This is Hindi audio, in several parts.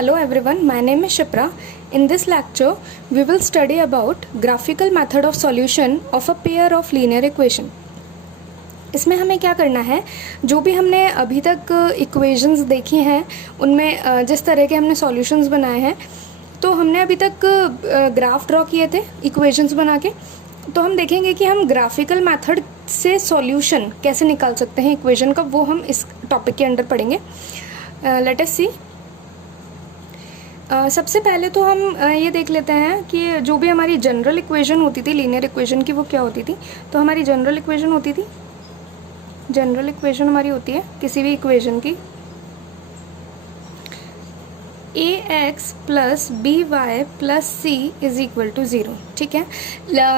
Hello everyone, my name is Shipra. In this lecture, we will study about graphical method of solution of a pair of linear equation. इसमें हमें क्या करना है, जो भी हमने अभी तक इक्वेशंस देखी हैं उनमें जिस तरह के हमने सॉल्यूशंस बनाए हैं, तो हमने अभी तक ग्राफ ड्रॉ किए थे इक्वेशंस बना के. तो हम देखेंगे कि हम ग्राफिकल मेथड से सॉल्यूशन कैसे निकाल सकते हैं इक्वेशन का, वो हम इस टॉपिक के अंडर पढ़ेंगे. लेट अस सी. सबसे पहले तो हम ये देख लेते हैं कि जो भी हमारी जनरल इक्वेशन होती थी लीनियर इक्वेशन की, वो क्या होती थी. तो हमारी जनरल इक्वेशन होती थी, जनरल इक्वेशन हमारी होती है किसी भी इक्वेशन की ax plus B Y plus C is equal to 0. ठीक है,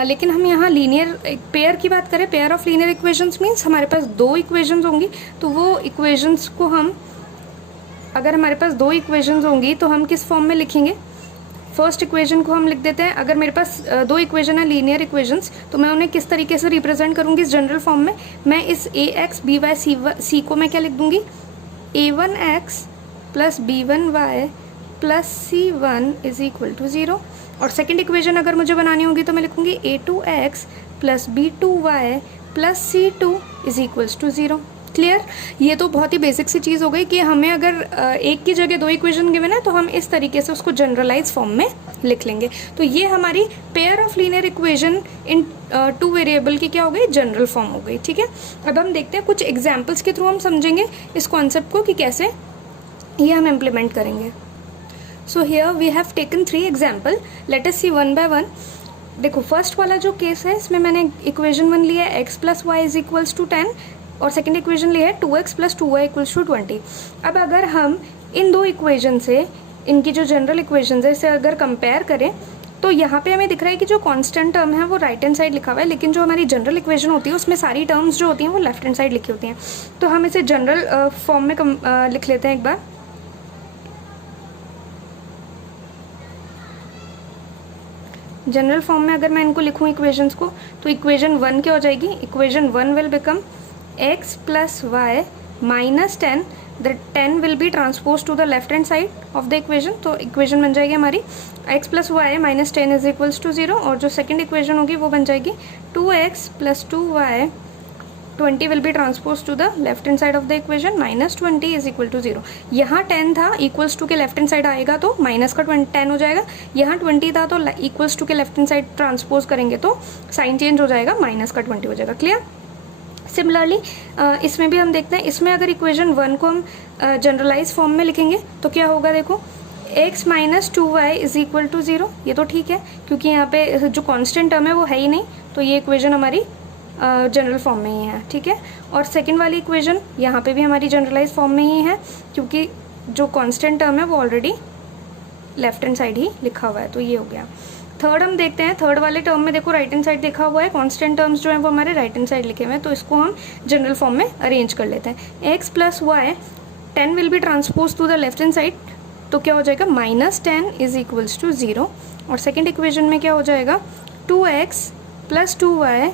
लेकिन हम यहाँ लीनियर पेयर की बात करें, pair of linear equations means हमारे पास दो इक्वेशंस होंगी. तो वो इक्वेशंस को हम, अगर हमारे पास दो इक्वेशंस होंगी तो हम किस फॉर्म में लिखेंगे. फर्स्ट इक्वेशन को हम लिख देते हैं, अगर मेरे पास दो इक्वेशन है लीनियर इक्वेशंस, तो मैं उन्हें किस तरीके से रिप्रेजेंट करूंगी इस जनरल फॉर्म में. मैं इस A X B Y C को मैं क्या लिख दूंगी, a1x plus b1y plus c1 is equal to 0. और सेकेंड इक्वेशन अगर मुझे बनानी होगी तो मैं लिखूंगी a2x plus b2y plus c2 is equals to 0. Clear. ये तो बहुत ही बेसिक सी चीज़ हो गई कि हमें अगर एक की जगह दो इक्वेशन गिवन है तो हम इस तरीके से उसको जनरलाइज फॉर्म में लिख लेंगे. तो ये हमारी pair of linear equation in two variable की क्या हो गई, जनरल फॉर्म हो गई. ठीक है, अब हम देखते हैं कुछ एग्जाम्पल्स के थ्रू हम समझेंगे इस कॉन्सेप्ट को कि कैसे ये हम इम्प्लीमेंट करेंगे. So here we have taken 3 example. Let us see one by one. देखो फर्स्ट वाला जो केस है इसमें मैंने इक्वेशन 1 लिया है x plus Y is equals to 10 और सेकेंड इक्वेशन लिया है 2x plus 2y equals to 20. अब अगर हम इन दो इक्वेशन से इनकी जो जनरल इक्वेशन है इसे अगर कंपेयर करें तो यहाँ पे हमें दिख रहा है कि जो कांस्टेंट टर्म है वो राइट हैंड साइड लिखा हुआ है, लेकिन जो हमारी जनरल इक्वेशन होती है उसमें सारी टर्म्स जो होती हैं वो लेफ्ट हैंड साइड लिखी होती हैं. तो हम इसे जनरल फॉर्म में लिख लेते हैं एक बार. जनरल फॉर्म में अगर मैं इनको लिखूँ इक्वेशंस को, तो इक्वेशन 1 क्या हो जाएगी, equation 1 will become x plus Y minus 10. The 10 will be transpose to the left hand side of the equation. तो इक्वेशन बन जाएगी हमारी x plus Y minus 10 is equals to 0. और जो सेकंड इक्वेशन होगी वो बन जाएगी 2x plus 2y 20 will be transpose to the left hand side of the equation minus 20 is equal to 0. यहाँ 10 था, इक्वल्स टू के लेफ्ट हैंड साइड आएगा तो माइनस का 10 हो जाएगा. यहाँ 20 था तो इक्वल्स टू के लेफ्ट हैंड साइड ट्रांसपोज करेंगे तो साइन चेंज हो जाएगा, माइनस का 20 हो जाएगा. क्लियर. सिमिलरली इसमें भी हम देखते हैं, इसमें अगर इक्वेशन 1 को हम जनरलाइज फॉर्म में लिखेंगे तो क्या होगा, देखो x minus 2y is equal to 0. ये तो ठीक है क्योंकि यहाँ पे जो कांस्टेंट टर्म है वो है ही नहीं, तो ये इक्वेशन हमारी जनरल फॉर्म में ही है. ठीक है, और सेकंड वाली इक्वेशन यहाँ पे भी हमारी जनरलाइज फॉर्म में ही है क्योंकि जो कांस्टेंट टर्म है वो ऑलरेडी लेफ्ट हैंड साइड ही लिखा हुआ है. तो ये हो गया. थर्ड हम देखते हैं, थर्ड वाले टर्म में देखो राइट हैंड साइड देखा हुआ है, कांस्टेंट टर्म्स जो हैं वो हमारे राइट हैंड साइड लिखे हुए हैं. तो इसको हम जनरल फॉर्म में अरेंज कर लेते हैं. x plus Y 10 will be transpose to the left hand side, तो क्या हो जाएगा माइनस 10 इज इक्वल्स टू 0. और सेकेंड इक्वेशन में क्या हो जाएगा 2x प्लस 2y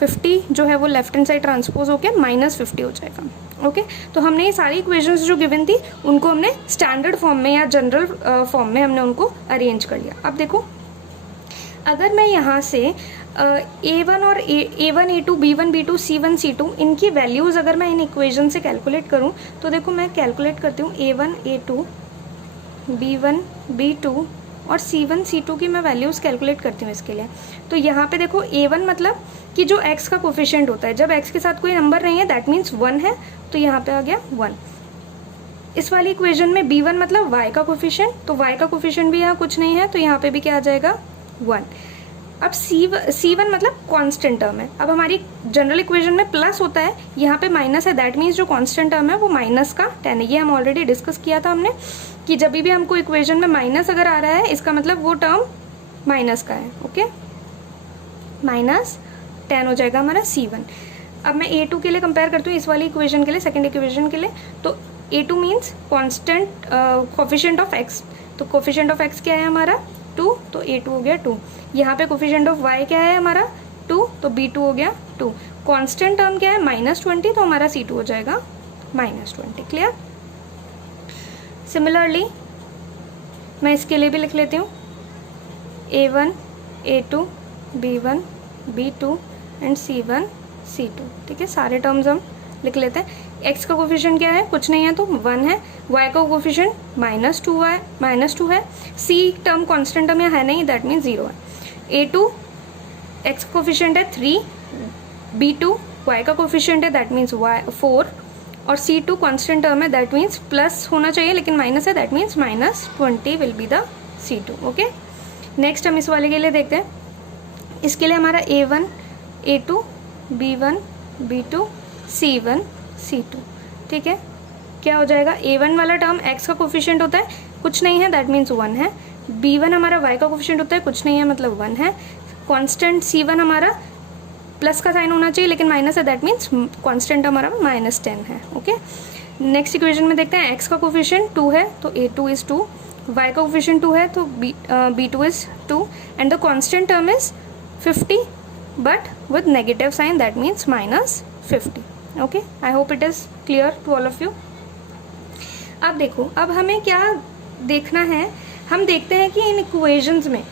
50 जो है वो लेफ्ट हैंड साइड ट्रांसपोज होकर माइनस 50 हो जाएगा. ओके, तो हमने ये सारी इक्वेशंस जो गिवन थी उनको हमने स्टैंडर्ड फॉर्म में या जनरल फॉर्म में हमने उनको अरेंज कर लिया. अब देखो अगर मैं यहाँ से a1 और a1 a2 b1 b2 c1 c2 इनकी वैल्यूज़ अगर मैं इन इक्वेशन से कैलकुलेट करूँ तो देखो मैं कैलकुलेट करती हूँ a1 a2 b1 b2 और c1 c2 की मैं वैल्यूज़ कैलकुलेट करती हूँ इसके लिए. तो यहाँ पे देखो a1 मतलब कि जो x का कोफिशिएंट होता है, जब x के साथ कोई नंबर नहीं है दैट मीन्स 1 है, तो यहाँ पे आ गया 1. इस वाली इक्वेशन में b1 मतलब y का कोफिशिएंट, तो y का कोफिशिएंट भी यहाँ कुछ नहीं है, तो यहाँ पे भी क्या आ जाएगा 1. अब C1 मतलब कांस्टेंट टर्म है. अब हमारी जनरल इक्वेशन में प्लस होता है, यहाँ पे माइनस है, दैट मीन्स जो कांस्टेंट टर्म है वो माइनस का 10 है. ये हम ऑलरेडी डिस्कस किया था हमने कि जब भी हमको इक्वेशन में माइनस अगर आ रहा है इसका मतलब वो टर्म माइनस का है. ओके, माइनस 10 हो जाएगा हमारा C1. अब मैं A2 के लिए कंपेयर करती हूँ इस वाली इक्वेशन के लिए, सेकेंड इक्वेशन के लिए. तो A2 means constant coefficient of x. तो कोफिशिएंट ऑफ x क्या है हमारा 2, तो A2 हो गया 2. यहाँ पे कोफिशिएंट ऑफ y क्या है हमारा 2, तो B2 हो गया 2. कांस्टेंट टर्म क्या है माइनस 20, तो हमारा C2 हो जाएगा माइनस 20. क्लियर. सिमिलरली मैं इसके लिए भी लिख लेती हूँ A1 A2 B1 B2 and C1 C2। ठीक है, सारे टर्म्स हम लिख लेते हैं। x का कोफिशिएंट क्या है, कुछ नहीं है तो 1 है। y का कोफिशिएंट -2 है। c टर्म कांस्टेंट टर्म यहाँ है नहीं, दैट मीन्स 0 है। A2 x का कोफिशिएंट है 3, B2 y का कोफिशिएंट है दैट मीन्स 4, और C2 कांस्टेंट टर्म है दैट मीन्स प्लस होना चाहिए लेकिन माइनस है, that means -20 will be the C2। Okay, next हम इस वाले के लिए देखते हैं। इसके लिए हमारा A1 A2 B1 B2 C1 C2। ठीक है, क्या हो जाएगा, A1 वाला टर्म x का कोफिशिएंट होता है, कुछ नहीं है दैट मीन्स 1 है। B1 हमारा y का कोफिशिएंट होता है, कुछ नहीं है मतलब 1 है। कांस्टेंट C1 हमारा प्लस का साइन होना चाहिए लेकिन माइनस है, दैट मीन्स कांस्टेंट हमारा -10 है। ओके, नेक्स्ट इक्वेशन में देखते हैं। x का कोफिशिएंट 2 है तो A2 इज 2, y का कोफिशिएंट 2 है तो B2 is 2 and the constant term is 50 but with negative sign, that means -50। Okay, I hope it is clear to all of you. अब देखो, अब हमें क्या देखना है, हम देखते हैं कि इन इक्वेशंस में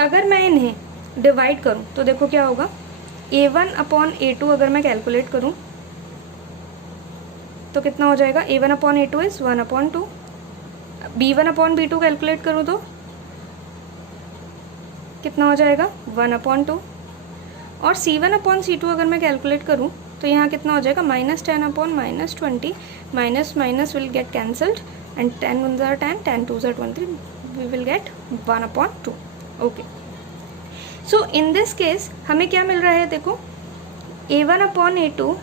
अगर मैं इन्हें डिवाइड करूं तो देखो क्या होगा। A1 अपॉन A2 अगर मैं कैलकुलेट करूं तो कितना हो जाएगा, A1 upon A2 is 1/2। B1 upon B2 calculate करूं तो कितना हो जाएगा, 1/2। और C1 अपॉन C2 अगर मैं कैलकुलेट करूं तो यहाँ कितना हो जाएगा, -10 upon -20, minus minus will get cancelled and 10 1s are 10, 10 2s are 20, we will get 1/2। Okay, so in this case हमें क्या मिल रहा है, देखो A1 upon A2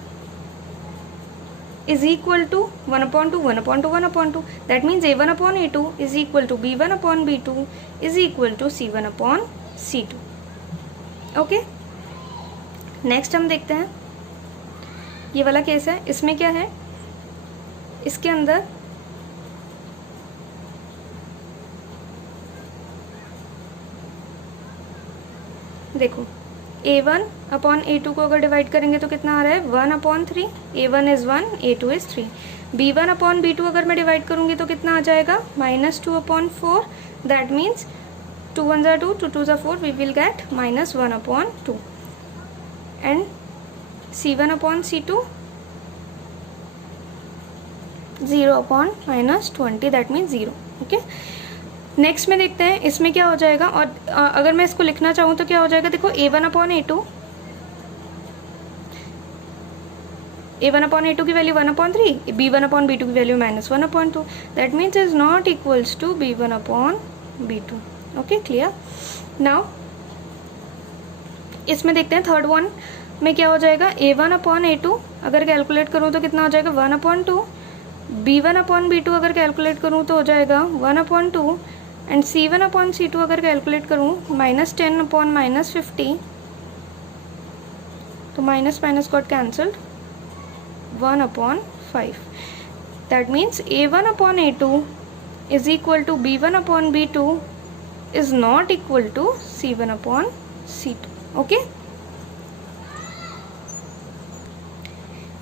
is equal to 1/2 1/2 1/2, that means A1 upon A2 is equal to B1 upon B2 is equal to C1 upon C2। Okay, next हम देखते हैं, ये वाला केस है। इसमें क्या है, इसके अंदर देखो A1 अपॉन A2 को अगर डिवाइड करेंगे तो कितना आ रहा है, 1/3। A1 is 1, A2 is 3। B1 upon B2 अगर मैं डिवाइड करूंगी तो कितना आ जाएगा, -2/4, that means 2 1s are 2, 2 2s are 4, we will get -1/2 and C1 upon C2 0/-20, that means 0। Okay, next में देखते हैं इसमें क्या हो जाएगा। और अगर मैं इसको लिखना चाहूँ तो क्या हो जाएगा, देखो A1 अपॉन A2 की वैल्यू 1/3, B1 अपॉन B2 की value -1/2, that means is not equals to B1 upon B2। Okay, clear. Now इसमें देखते हैं थर्ड वन में क्या हो जाएगा, A1 अपॉन A2 अगर कैलकुलेट करूँ तो कितना हो जाएगा, 1/2। B1 अपॉन B2 अगर कैलकुलेट करूँ तो हो जाएगा 1/2 एंड C1 अपॉन C2 अगर कैलकुलेट करूँ -10 अपॉन -50, तो minus minus got cancelled, 1/5, that means A1 upon A2 is equal to B1 upon B2 is not equal to C1 upon C2। Okay,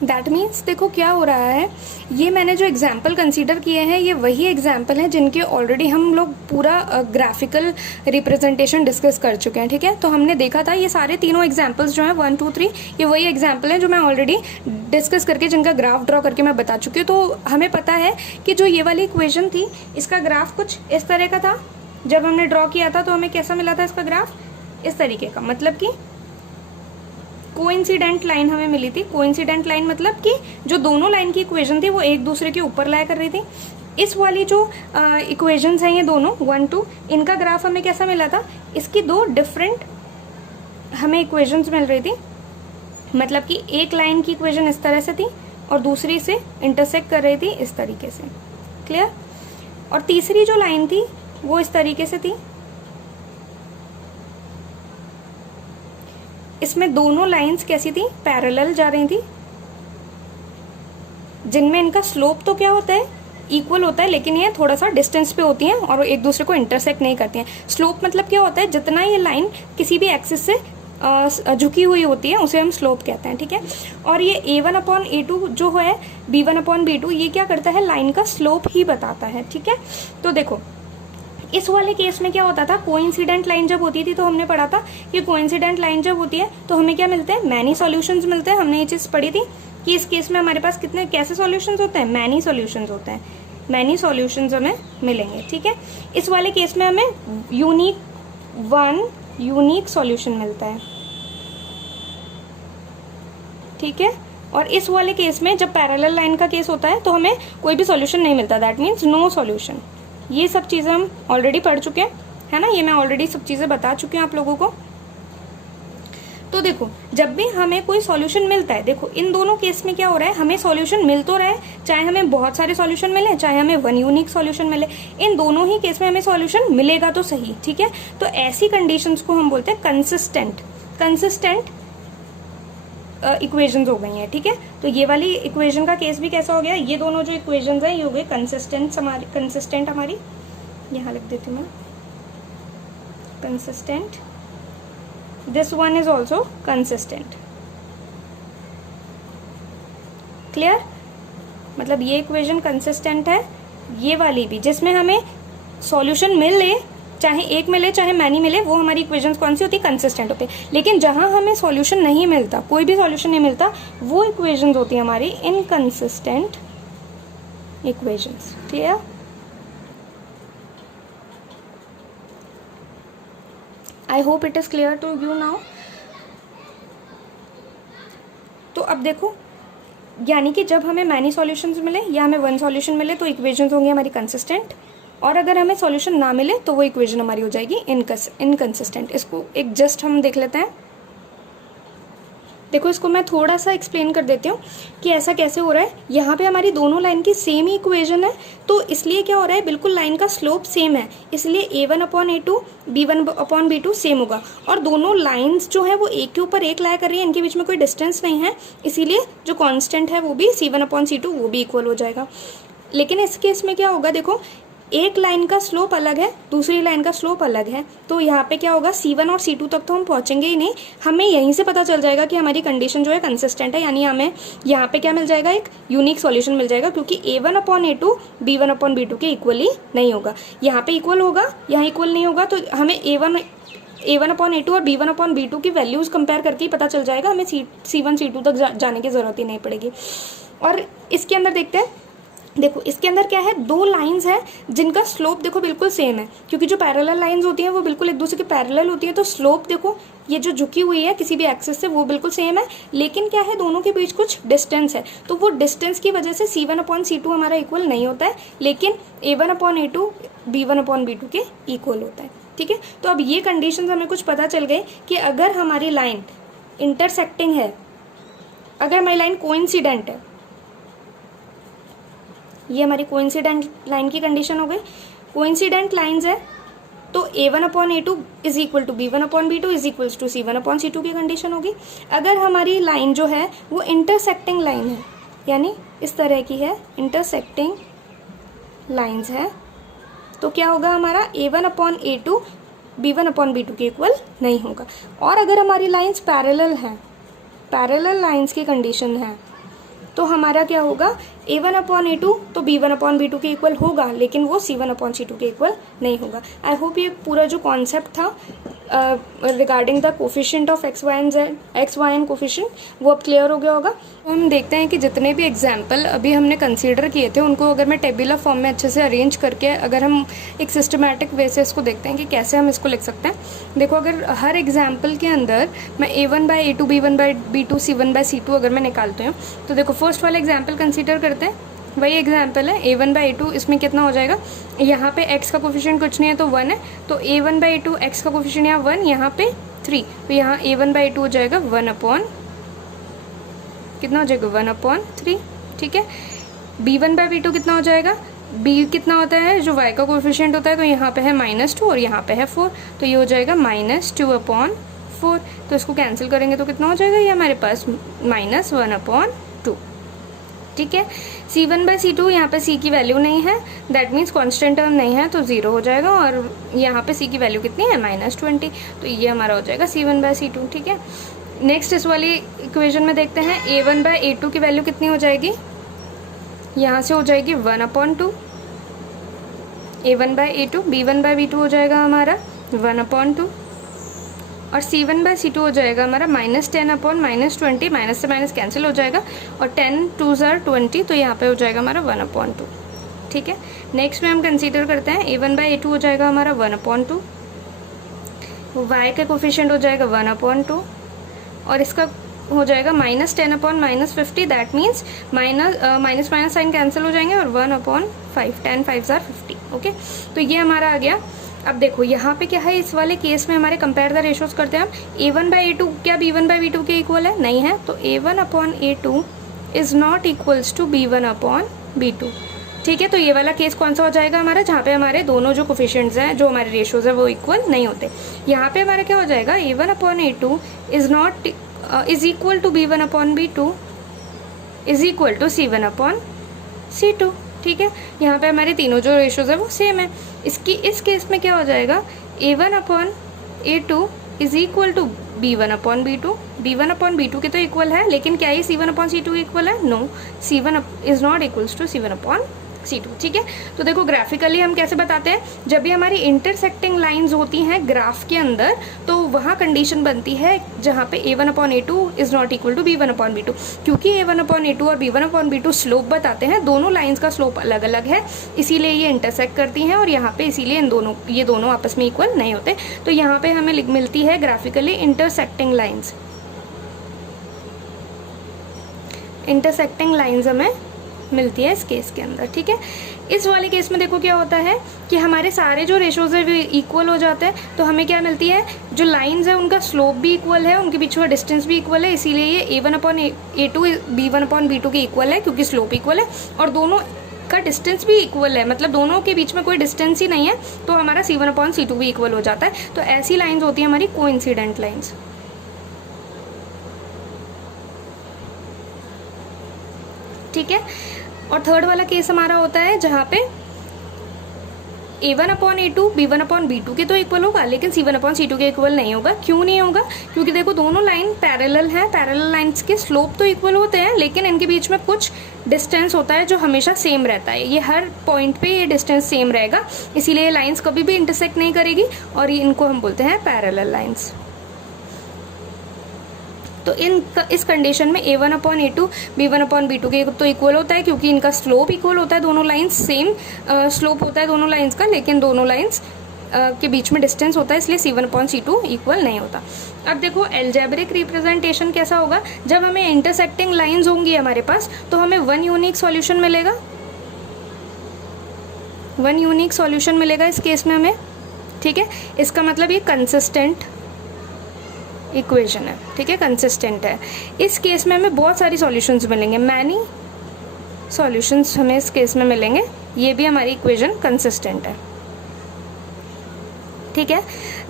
that means देखो क्या हो रहा है, ये मैंने जो एग्जाम्पल कंसीडर किए हैं ये वही एग्जाम्पल हैं जिनके ऑलरेडी हम लोग पूरा ग्राफिकल रिप्रेजेंटेशन डिस्कस कर चुके हैं। ठीक है, तो हमने देखा था ये सारे तीनों एग्जाम्पल्स जो हैं 1 2 3 ये वही एग्जाम्पल हैं जो मैं ऑलरेडी डिस्कस करके जिनका ग्राफ ड्रॉ करके मैं बता चुकी हूँ। तो हमें पता है कि जो ये वाली इक्वेशन थी इसका ग्राफ कुछ इस तरह का था, जब हमने ड्रॉ किया था तो हमें कैसा मिला था इसका ग्राफ, इस तरीके का, मतलब कि कोइंसिडेंट लाइन हमें मिली थी। कोइंसिडेंट लाइन मतलब कि जो दोनों लाइन की इक्वेशन थी वो एक दूसरे के ऊपर लाया कर रही थी। इस वाली जो इक्वेशंस हैं ये दोनों 1 2, इनका ग्राफ हमें कैसा मिला था, इसकी दो डिफरेंट हमें इक्वेशंस मिल रही थी, मतलब कि एक लाइन की इक्वेशन इस तरह से थी और दूसरी से इंटरसेक्ट कर रही थी इस तरीके से, क्लियर। और तीसरी जो लाइन थी वो इस तरीके से थी। इसमें दोनों लाइंस कैसी थी, पैरेलल जा रही थी, जिनमें इनका स्लोप तो क्या होता है, इक्वल होता है, लेकिन ये थोड़ा सा डिस्टेंस पे होती हैं और एक दूसरे को इंटरसेक्ट नहीं करती हैं। स्लोप मतलब क्या होता है, जितना ये लाइन किसी भी एक्सिस से झुकी हुई होती है उसे हम स्लोप कहते हैं, ठीक है। और ये a1/a2 जो है b1/b2 ये क्या करता है, लाइन का स्लोप ही बताता है, ठीक है। तो देखो इस वाले केस में क्या होता था, कोइंसिडेंट लाइन जब होती थी तो हमने पढ़ा था कि कोइंसिडेंट लाइन जब होती है तो हमें क्या मिलते हैं, मैनी सॉल्यूशंस मिलते हैं। हमने ये चीज पढ़ी थी कि इस केस में हमारे पास कितने कैसे सॉल्यूशंस होते हैं, मैनी सॉल्यूशंस होते हैं, मैनी सॉल्यूशंस हमें मिलेंगे, ठीक है। इस वाले केस में हमें यूनिक सॉल्यूशन मिलता है, ठीक है। और इस वाले केस में जब पैरेलल लाइन का केस होता है तो हमें कोई भी सॉल्यूशन नहीं मिलता, दैट मीन्स नो सॉल्यूशन। ये सब चीजें हम ऑलरेडी पढ़ चुके हैं, है ना, ये मैं ऑलरेडी सब चीजें बता चुकी हूँ आप लोगों को। तो देखो जब भी हमें कोई सॉल्यूशन मिलता है, देखो इन दोनों केस में क्या हो रहा है, हमें सॉल्यूशन मिल तो रहा है, चाहे हमें बहुत सारे सॉल्यूशन मिले चाहे हमें वन यूनिक सॉल्यूशन मिले, इन दोनों ही केस में हमें सॉल्यूशन मिलेगा तो सही, ठीक है। तो ऐसी कंडीशंस को हम बोलते हैं कंसिस्टेंट इक्वेशंस हो गई हैं, ठीक है। तो ये वाली इक्वेशन का केस भी कैसा हो गया, ये दोनों जो इक्वेशंस हैं ये हो गए कंसिस्टेंट हमारी, यहाँ लिख देती हूँ मैं consistent, this one is also consistent, clear. मतलब ये इक्वेशन कंसिस्टेंट है, ये वाली भी, जिसमें हमें सॉल्यूशन मिले, चाहे एक मिले चाहे मैनी मिले, वो हमारी इक्वेशंस कौन सी होती है, कंसिस्टेंट होती है। लेकिन जहां हमें सॉल्यूशन नहीं मिलता, कोई भी सॉल्यूशन नहीं मिलता, वो इक्वेशंस होती है हमारी इनकंसिस्टेंट इक्वेशंस, ठीक है। I hope it is clear to you now. तो अब देखो, यानी कि जब हमें मैनी सॉल्यूशंस मिले या हमें वन सॉल्यूशन मिले तो इक्वेशंस होंगी हमारी कंसिस्टेंट, और अगर हमें सॉल्यूशन ना मिले तो वो इक्वेशन हमारी हो जाएगी इनकंसिस्टेंट। इसको एक जस्ट हम देख लेते हैं। देखो इसको मैं थोड़ा सा एक्सप्लेन कर देती हूँ कि ऐसा कैसे हो रहा है। यहाँ पे हमारी दोनों लाइन की सेम ही इक्वेशन है, तो इसलिए क्या हो रहा है, बिल्कुल लाइन का स्लोप सेम है, इसलिए a1/a2 b1/b2 सेम होगा। और दोनों लाइंस जो है वो एक के ऊपर एक लाया कर रही है, इनके बीच में कोई डिस्टेंस नहीं है, इसीलिए जो कांस्टेंट है वो भी c1/c2 वो भी इक्वल हो जाएगा। लेकिन इस केस में क्या होगा, देखो एक लाइन का स्लोप अलग है, दूसरी लाइन का स्लोप अलग है, तो यहाँ पे क्या होगा, C1 और C2 तक तो हम पहुंचेंगे ही नहीं, हमें यहीं से पता चल जाएगा कि हमारी कंडीशन जो है कंसिस्टेंट है, यानी हमें यहाँ पे क्या मिल जाएगा, एक यूनिक सॉल्यूशन मिल जाएगा, क्योंकि a1/a2 b1/b2 के इक्वली नहीं होगा। यहाँ पे इक्वल होगा, यहाँ इक्वल नहीं होगा, तो हमें a1/a2 और b1/b2 की वैल्यूज कंपेयर करके ही पता चल जाएगा, हमें C1 C2 तक जाने की जरूरत ही नहीं पड़ेगी। और इसके अंदर देखते हैं, देखो इसके अंदर क्या है, दो लाइंस है जिनका स्लोप देखो बिल्कुल सेम है, क्योंकि जो पैरेलल लाइंस होती हैं वो बिल्कुल एक दूसरे के पैरेलल होती है, तो स्लोप देखो ये जो झुकी हुई है किसी भी एक्सिस से वो बिल्कुल सेम है। लेकिन क्या है, दोनों के बीच कुछ डिस्टेंस है, तो वो डिस्टेंस की वजह से C1/C2 हमारा इक्वल नहीं होता है, लेकिन a1/a2 b1/b2 के इक्वल होता है, ठीक है। तो अब ये कंडीशन हमें कुछ पता चल गई कि अगर हमारी लाइन इंटरसेक्टिंग है, अगर हमारी लाइन कोइंसिडेंट है, ये हमारी कोइंसिडेंट लाइन की कंडीशन हो गई। कोइंसिडेंट लाइंस है तो a1/a2 is equal to b1/b2 is equal to c1/c2 की कंडीशन होगी। अगर हमारी लाइन जो है वो इंटरसेक्टिंग लाइन है, यानी इस तरह की है, इंटरसेक्टिंग लाइंस है, तो क्या होगा, हमारा a1/a2 b1/b2 के इक्वल नहीं होगा। और अगर हमारी लाइंस पैरेलल हैं, पैरेलल लाइंस की कंडीशन है, तो हमारा क्या होगा, a1/a2 तो b1/b2 के इक्वल होगा, लेकिन वो c1/c2 के इक्वल नहीं होगा। आई होप ये पूरा जो कॉन्सेप्ट था regarding the coefficient of X Y and coefficient वो अब क्लियर हो गया होगा। तो हम देखते हैं कि जितने भी एग्जाम्पल अभी हमने कंसीडर किए थे उनको अगर मैं टेबुलर फॉर्म में अच्छे से अरेंज करके अगर हम एक सिस्टमैटिक वे से इसको देखते हैं कि कैसे हम इसको लिख सकते हैं। देखो अगर हर एग्जाम्पल के अंदर मैं a1/a2 b1/b2 c1/c2 अगर मैं निकालती हूँ, तो देखो फर्स्ट वाला एग्जाम्पल कंसीडर करते हैं, वही एग्जाम्पल है a1/a2, इसमें कितना हो जाएगा, यहाँ पे x का कोफिशिएंट कुछ नहीं है तो 1 है, तो a1/a2 x का कोफिशिएंट यहाँ 1, यहाँ पे 3, तो यहाँ a1/a2 हो जाएगा 1/, कितना हो जाएगा 1/3, ठीक है। b1/b2 कितना हो जाएगा, b कितना होता है, जो y का कोफिशिएंट होता है, तो यहाँ पे है -2 और यहाँ पे है 4, तो ये हो जाएगा -2/4, तो इसको कैंसिल करेंगे तो कितना हो जाएगा, ये हमारे पास -1/2, ठीक है। C1/C2 यहाँ पे C की वैल्यू नहीं है, दैट मीन्स कॉन्स्टेंट टर्म नहीं है, तो 0 हो जाएगा। और यहाँ पे C की वैल्यू कितनी है, -20, तो ये हमारा हो जाएगा C1/C2। ठीक है, नेक्स्ट इस वाली इक्वेशन में देखते हैं A1/A2 की वैल्यू कितनी हो जाएगी, यहाँ से हो जाएगी 1/2 A1/A2, B1/B2 हो जाएगा हमारा 1/2 और C1/C2 हो जाएगा हमारा -10/-20, माइनस से माइनस कैंसिल हो जाएगा और 10 2s are 20, तो यहाँ पे हो जाएगा हमारा 1/2। ठीक है, नेक्स्ट में हम कंसीडर करते हैं A1/A2 हो जाएगा हमारा 1/2, y का कोफिशिएंट हो जाएगा 1/2 और इसका हो जाएगा -10/-50, that means minus minus sign cancel हो जाएंगे और 1/5, 10 5s are 50। ओके, तो ये हमारा आ गया। अब देखो यहाँ पे क्या है, इस वाले केस में हमारे कंपेयर द रेशोज करते हैं हम। A1/A2 क्या B1/B2 के इक्वल है, नहीं है, तो A1/A2 is not equals to B1/B2। ठीक है, तो ये वाला केस कौन सा हो जाएगा हमारा, जहाँ पे हमारे दोनों जो कोफिशिएंट्स हैं, जो हमारे रेशोज है, वो इक्वल नहीं होते। यहाँ पे हमारा क्या हो जाएगा, A1/A2 is not is equal to B1/B2 is equal to C1/C2। ठीक है, यहाँ पे हमारे तीनों जो रेशोज है वो सेम है। इस केस में क्या हो जाएगा, A1/A2 is equal to B1/B2। B1/B2 के तो इक्वल है, लेकिन क्या ये C1/C2 इक्वल है, no, C1 is not equals to C1/C2। ठीक है, तो देखो ग्राफिकली हम कैसे बताते हैं, जब भी हमारी इंटरसेक्टिंग लाइंस होती हैं ग्राफ के अंदर, तो वहाँ कंडीशन बनती है जहाँ पे A1/A2 is not equal to B1/B2। क्योंकि A1/A2 और B1/B2 स्लोप बताते हैं, दोनों लाइंस का स्लोप अलग अलग है, इसीलिए ये इंटरसेक्ट करती हैं और यहाँ पे इसीलिए ये दोनों आपस में इक्वल नहीं होते। तो यहाँ पे हमें मिलती है graphically intersecting lines, intersecting lines हमें मिलती है इस केस के अंदर। ठीक है, इस वाले केस में देखो क्या होता है कि हमारे सारे जो रेशोज है वो इक्वल हो जाते हैं, तो हमें क्या मिलती है, जो लाइंस है उनका स्लोप भी इक्वल है, उनके बीच में डिस्टेंस भी इक्वल है, इसीलिए ये A1/A2 B1/B2 के इक्वल है, क्योंकि स्लोप इक्वल है और दोनों का डिस्टेंस भी इक्वल है, मतलब दोनों के बीच में कोई डिस्टेंस ही नहीं है, तो हमारा C1/C2 भी इक्वल हो जाता है। तो ऐसी लाइन्स होती है हमारी कोइंसिडेंट लाइन्स। ठीक है, और थर्ड वाला केस हमारा होता है जहाँ पे A1/A2 B1/B2 के तो इक्वल होगा, लेकिन C1/C2 के इक्वल नहीं होगा। क्यों नहीं होगा, क्योंकि देखो दोनों लाइन पैरेलल हैं, पैरेलल लाइंस के स्लोप तो इक्वल होते हैं, लेकिन इनके बीच में कुछ डिस्टेंस होता है जो हमेशा सेम रहता है। ये हर पॉइंट पे ये डिस्टेंस सेम रहेगा, इसीलिए लाइन्स कभी भी इंटरसेक्ट नहीं करेगी और इनको हम बोलते हैं पैरेलल लाइन्स। तो इस कंडीशन में A1/A2 B1/B2 के तो इक्वल होता है, क्योंकि इनका स्लोप इक्वल होता है, दोनों लाइंस सेम स्लोप होता है दोनों लाइंस का, लेकिन दोनों लाइंस के बीच में डिस्टेंस होता है, इसलिए C1/C2 इक्वल नहीं होता। अब देखो एल्जेब्रिक रिप्रेजेंटेशन कैसा होगा, जब हमें इंटरसेक्टिंग लाइंस होंगी हमारे पास, तो हमें वन यूनिक सॉल्यूशन मिलेगा, वन यूनिक सॉल्यूशन मिलेगा इस केस में हमें। ठीक है, इसका मतलब ये कंसिस्टेंट इक्वेशन है। ठीक है, कंसिस्टेंट है। इस केस में हमें बहुत सारी सॉल्यूशंस मिलेंगे, मैनी सॉल्यूशंस हमें इस केस में मिलेंगे, ये भी हमारी इक्वेशन कंसिस्टेंट है। ठीक है,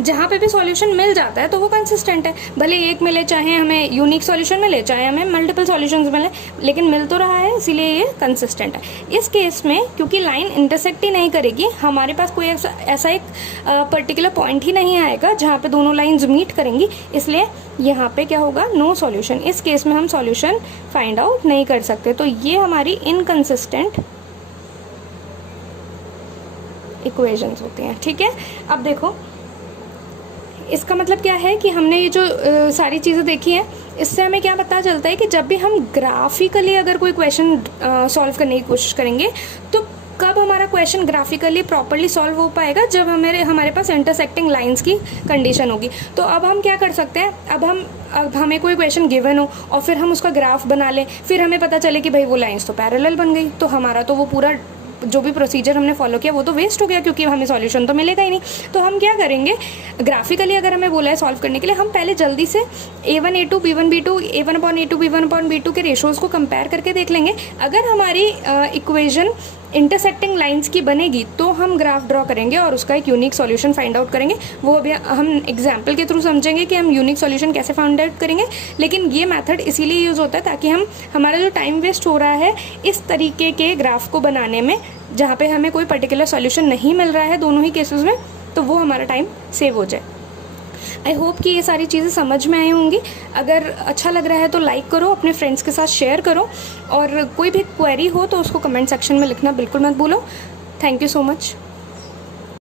जहाँ पे भी सॉल्यूशन मिल जाता है तो वो कंसिस्टेंट है, भले एक मिले, चाहे हमें यूनिक सॉल्यूशन मिले, चाहे हमें मल्टीपल सॉल्यूशंस मिले, लेकिन मिल तो रहा है, इसीलिए ये कंसिस्टेंट है। इस केस में क्योंकि लाइन इंटरसेक्ट ही नहीं करेगी, हमारे पास कोई ऐसा एक पर्टिकुलर पॉइंट ही नहीं आएगा जहाँ पे दोनों लाइन्स मीट करेंगी, इसलिए यहाँ पे क्या होगा, नो सॉल्यूशन। इस केस में हम सॉल्यूशन फाइंड आउट नहीं कर सकते, तो ये हमारी इनकंसिस्टेंट इक्वेशंस होती हैं। ठीक है, अब देखो इसका मतलब क्या है कि हमने ये जो सारी चीज़ें देखी हैं, इससे हमें क्या पता चलता है कि जब भी हम ग्राफिकली अगर कोई क्वेश्चन सॉल्व करने की कोशिश करेंगे, तो कब हमारा क्वेश्चन ग्राफिकली प्रॉपरली सॉल्व हो पाएगा, जब हमारे पास इंटरसेक्टिंग लाइंस की कंडीशन होगी। तो अब हम क्या कर सकते हैं, अब हमें कोई क्वेश्चन गिवन हो और फिर हम उसका ग्राफ बना लें, फिर हमें पता चले कि भाई वो लाइंस तो पैरेलल बन गई, तो हमारा तो वो पूरा जो भी प्रोसीजर हमने फॉलो किया वो तो वेस्ट हो गया, क्योंकि हमें सॉल्यूशन तो मिलेगा ही नहीं। तो हम क्या करेंगे, ग्राफिकली अगर हमें बोला है सॉल्व करने के लिए, हम पहले जल्दी से A1/A2 B1/B2 A1/A2 B1/B2 के रेशोज़ को कंपेयर करके देख लेंगे। अगर हमारी इक्वेशन इंटरसेक्टिंग लाइंस की बनेगी तो हम ग्राफ ड्रॉ करेंगे और उसका एक यूनिक सॉल्यूशन फाइंड आउट करेंगे। वो अभी हम एग्जाम्पल के थ्रू समझेंगे कि हम यूनिक सॉल्यूशन कैसे फाइंड आउट करेंगे। लेकिन ये मेथड इसीलिए यूज़ होता है ताकि हम हमारा जो टाइम वेस्ट हो रहा है इस तरीके के ग्राफ को बनाने में, जहाँ पे हमें कोई पर्टिकुलर सॉल्यूशन नहीं मिल रहा है दोनों ही केसेस में, तो वो हमारा टाइम सेव हो जाए। आई होप कि ये सारी चीज़ें समझ में आई होंगी। अगर अच्छा लग रहा है तो लाइक करो, अपने फ्रेंड्स के साथ शेयर करो, और कोई भी क्वेरी हो तो उसको कमेंट सेक्शन में लिखना बिल्कुल मत भूलो। Thank you so much.